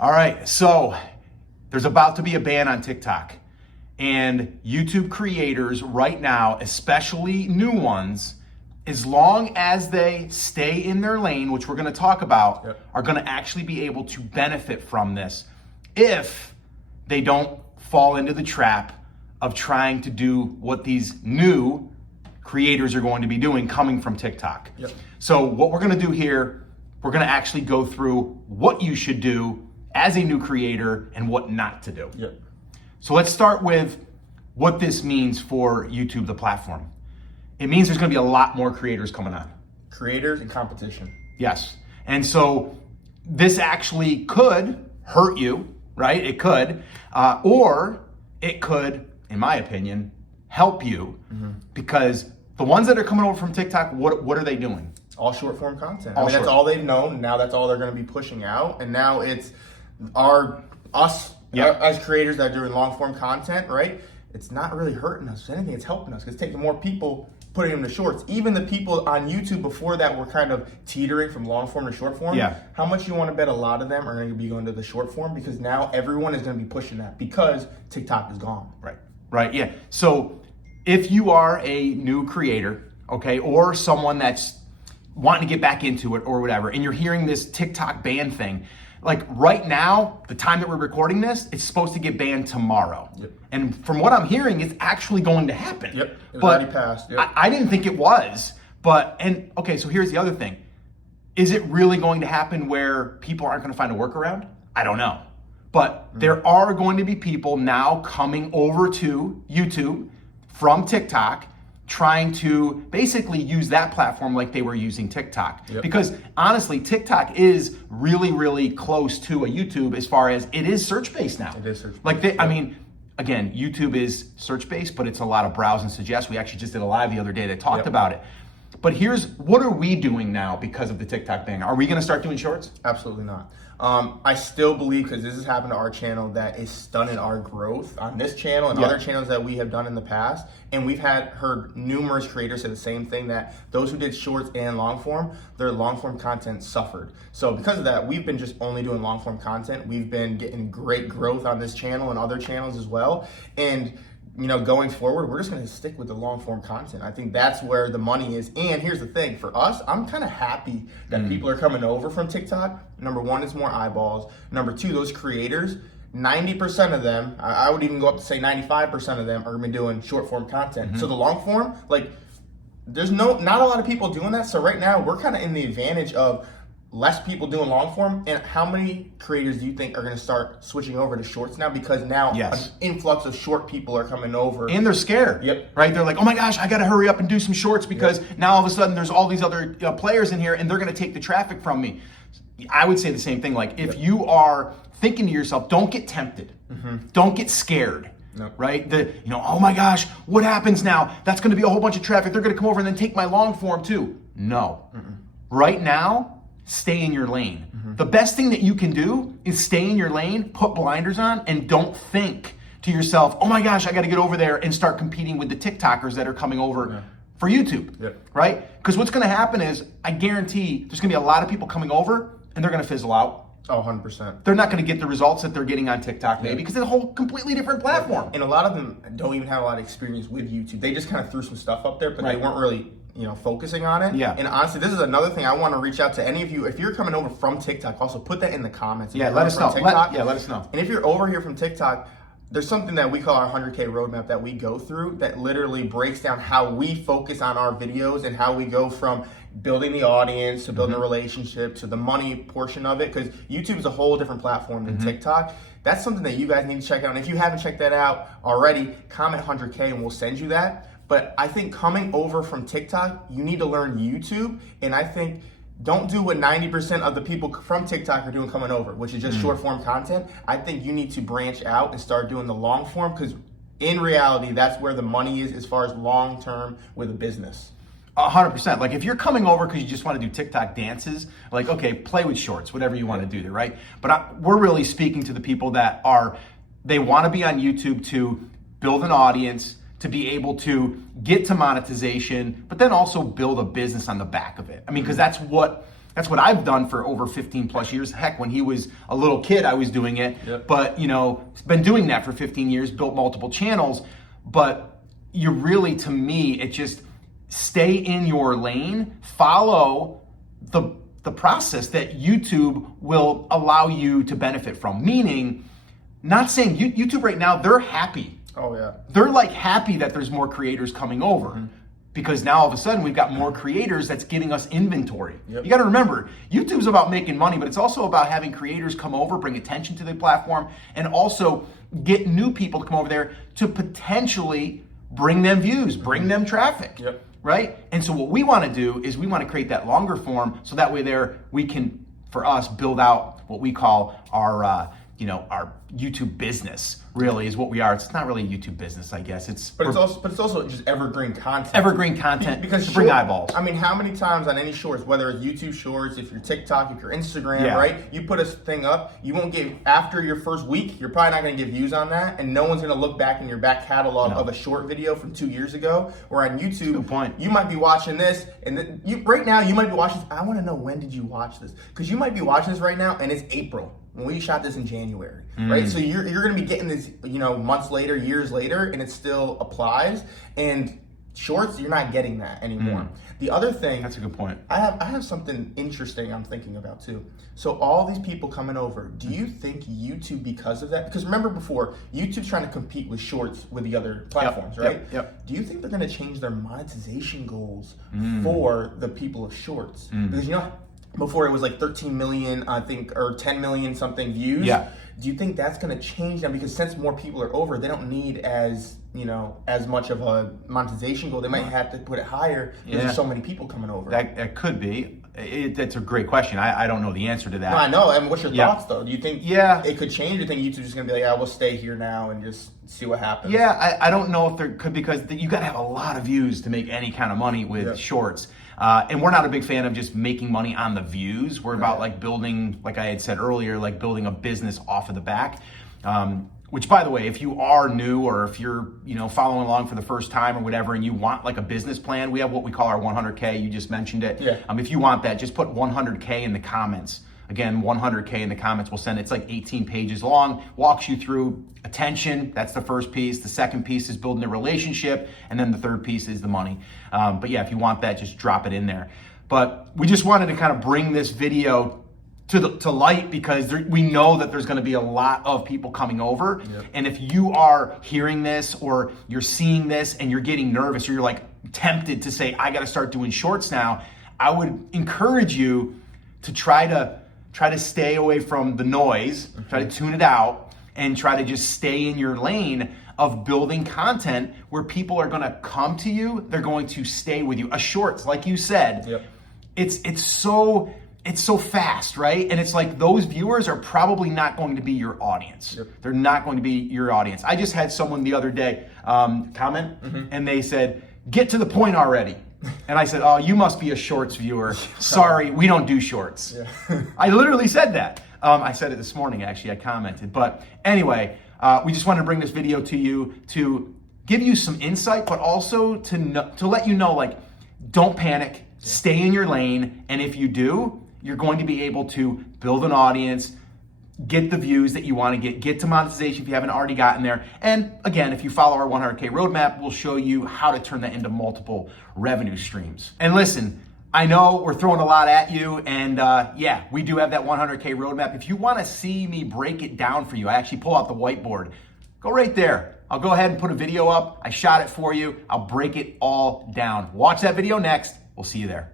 All right, so there's about to be a ban on TikTok. And YouTube creators right now, especially new ones, as long as they stay in their lane, which we're gonna talk about, are gonna actually be able to benefit from this if they don't fall into the trap of trying to do what these new creators are going to be doing coming from TikTok. So what we're gonna do here, we're gonna actually go through what you should do as a new creator and what not to do. So let's start with what this means for YouTube, the platform. It means there's gonna be a lot more creators coming on. Creators and competition. Yes, and so this actually could hurt you, right? It could, or it could, in my opinion, help you because the ones that are coming over from TikTok, what are they doing? All short form content. That's all they've known. Now that's all they're going to be pushing out. And now it's us as creators that are doing long form content, right? It's not really hurting us. If anything, it's helping us because it's taking more people, putting them to shorts. Even the people on YouTube before that were kind of teetering from long form to short form. How much you want to bet a lot of them are going to be going to the short form because now everyone is going to be pushing that because TikTok is gone. Right, yeah. So if you are a new creator, okay, or someone that's wanting to get back into it or whatever, and you're hearing this TikTok ban thing, like right now, the time that we're recording this, it's supposed to get banned tomorrow. And from what I'm hearing, it's actually going to happen. It's already passed. I didn't think it was, okay, so here's the other thing. Is it really going to happen where people aren't going to find a workaround? I don't know. But there are going to be people now coming over to YouTube from TikTok trying to basically use that platform like they were using TikTok. Because honestly, TikTok is really, really close to a YouTube as far as it is search-based now. It is search-based. Like, I mean, again, YouTube is search-based, but it's a lot of browse and suggest. We actually just did a live the other day that talked about it. But what are we doing now because of the TikTok thing? Are we gonna start doing shorts? Absolutely not. I still believe, because this has happened to our channel, that is stunning our growth on this channel and other channels that we have done in the past. And we've heard numerous creators say the same thing, that those who did shorts and long form, their long form content suffered. So because of that, we've been just only doing long form content. We've been getting great growth on this channel and other channels as well. And going forward, we're just going to stick with the long form content. I think that's where the money is. And here's the thing, for us, I'm kind of happy that people are coming over from TikTok. Number one, it's more eyeballs. Number two, those creators, 90% of them, I would even go up to say 95% of them are going to be doing short form content. So the long form, like, there's not a lot of people doing that. So right now, we're kind of in the advantage of less people doing long form. And how many creators do you think are going to start switching over to shorts now? Because now an influx of short people are coming over. And they're scared. Right? They're like, oh my gosh, I got to hurry up and do some shorts because now all of a sudden there's all these other players in here and they're going to take the traffic from me. I would say the same thing. Like, if you are thinking to yourself, don't get tempted. Don't get scared. Right? Oh my gosh, what happens now? That's going to be a whole bunch of traffic. They're going to come over and then take my long form too. No. Right now, stay in your lane. The best thing that you can do is stay in your lane, put blinders on, and don't think to yourself, oh my gosh, I got to get over there and start competing with the TikTokers that are coming over for YouTube, right? Because what's going to happen is, I guarantee there's going to be a lot of people coming over and they're going to fizzle out. Oh, 100%. They're not going to get the results that they're getting on TikTok maybe because it's a whole completely different platform. And a lot of them don't even have a lot of experience with YouTube. They just kind of threw some stuff up there, but they weren't really focusing on it. And honestly, this is another thing I want to reach out to any of you. If you're coming over from TikTok, also put that in the comments. Let us know. Let us know. And if you're over here from TikTok, there's something that we call our 100K roadmap that we go through that literally breaks down how we focus on our videos and how we go from building the audience to building a relationship to the money portion of it. Because YouTube is a whole different platform than TikTok. That's something that you guys need to check out. And if you haven't checked that out already, comment 100K and we'll send you that. But I think coming over from TikTok, you need to learn YouTube. And I think don't do what 90% of the people from TikTok are doing coming over, which is just short form content. I think you need to branch out and start doing the long form, because in reality, that's where the money is as far as long term with a business. 100%. Like, if you're coming over because you just want to do TikTok dances, like, okay, play with shorts, whatever you want to do there, right? But we're really speaking to the people that they want to be on YouTube to build an audience, to be able to get to monetization, but then also build a business on the back of it. I mean, because that's That's what I've done for over 15 plus years. Heck, when he was a little kid, I was doing it. Yep. But, been doing that for 15 years, built multiple channels. But you really, to me, it just stay in your lane, follow the process that YouTube will allow you to benefit from. Meaning, not saying YouTube right now, they're happy. Oh yeah. They're like happy that there's more creators coming over because now all of a sudden we've got more creators that's giving us inventory. Yep. You got to remember, YouTube's about making money, but it's also about having creators come over, bring attention to the platform, and also get new people to come over there to potentially bring them views, bring them traffic. Yep. Right? And so what we want to do is we want to create that longer form so that way we can, for us, build out what we call our YouTube business. Really is what we are. It's not really a YouTube business, I guess. But it's also just evergreen content. Evergreen content because to bring eyeballs. I mean, how many times on any shorts, whether it's YouTube Shorts, if you're TikTok, if you're Instagram, Yeah. right? You put a thing up, you won't get after your first week. You're probably not going to get views on that, and no one's going to look back in your back catalog of a short video from 2 years ago. Or on YouTube, Good point. you might be watching this, and right now you might be watching. I want to know, when did you watch this? Because you might be watching this right now, and it's April. When we shot this in January, right? So you're going to be getting this, months later, years later, and it still applies. And shorts, you're not getting that anymore. The other thing, That's a good point. I have something interesting I'm thinking about too. So all these people coming over, do you think YouTube, because of that? Because remember before, YouTube's trying to compete with shorts with the other platforms, right? Yep. Do you think they're going to change their monetization goals for the people of shorts? Because before it was like 13 million, I think, or 10 million something views. Yeah. Do you think that's going to change now? Because since more people are over, they don't need as much of a monetization goal. They might have to put it higher because there's so many people coming over. That could be. That's a great question. I don't know the answer to that. No, I know. I mean, what's your thoughts though? Do you think it could change? Or do you think YouTube's just going to be like, we'll stay here now and just see what happens? Yeah, I don't know if there could, because you got to have a lot of views to make any kind of money with shorts. And we're not a big fan of just making money on the views. We're about like building, like I had said earlier, like building a business off of the back. Which, by the way, if you are new or if you're, following along for the first time or whatever, and you want like a business plan, we have what we call our 100K. You just mentioned it. Yeah. If you want that, just put 100K in the comments. Again, 100K in the comments. We'll send it. It's like 18 pages long. Walks you through attention. That's the first piece. The second piece is building a relationship, and then the third piece is the money. But yeah, if you want that, just drop it in there. But we just wanted to kind of bring this video to light because we know that there's going to be a lot of people coming over. And if you are hearing this or you're seeing this and you're getting nervous or you're like tempted to say, I got to start doing shorts now, I would encourage you to try to stay away from the noise, try to tune it out, and try to just stay in your lane of building content where people are going to come to you, they're going to stay with you. A shorts, like you said, it's so fast, right? And it's like those viewers are probably not going to be your audience. They're not going to be your audience. I just had someone the other day comment, and they said, "Get to the point already." And I said, "Oh, you must be a shorts viewer. Sorry, we don't do shorts." I literally said that. I said it this morning, actually. I commented. But anyway, we just wanted to bring this video to you to give you some insight, but also to let you know, like, don't panic. Stay in your lane. And if you do, you're going to be able to build an audience, get the views that you want to get to monetization if you haven't already gotten there. And again, if you follow our 100K roadmap, we'll show you how to turn that into multiple revenue streams. And listen, I know we're throwing a lot at you, and yeah, we do have that 100K roadmap. If you want to see me break it down for you, I actually pull out the whiteboard. Go right there. I'll go ahead and put a video up. I shot it for you. I'll break it all down. Watch that video next. We'll see you there.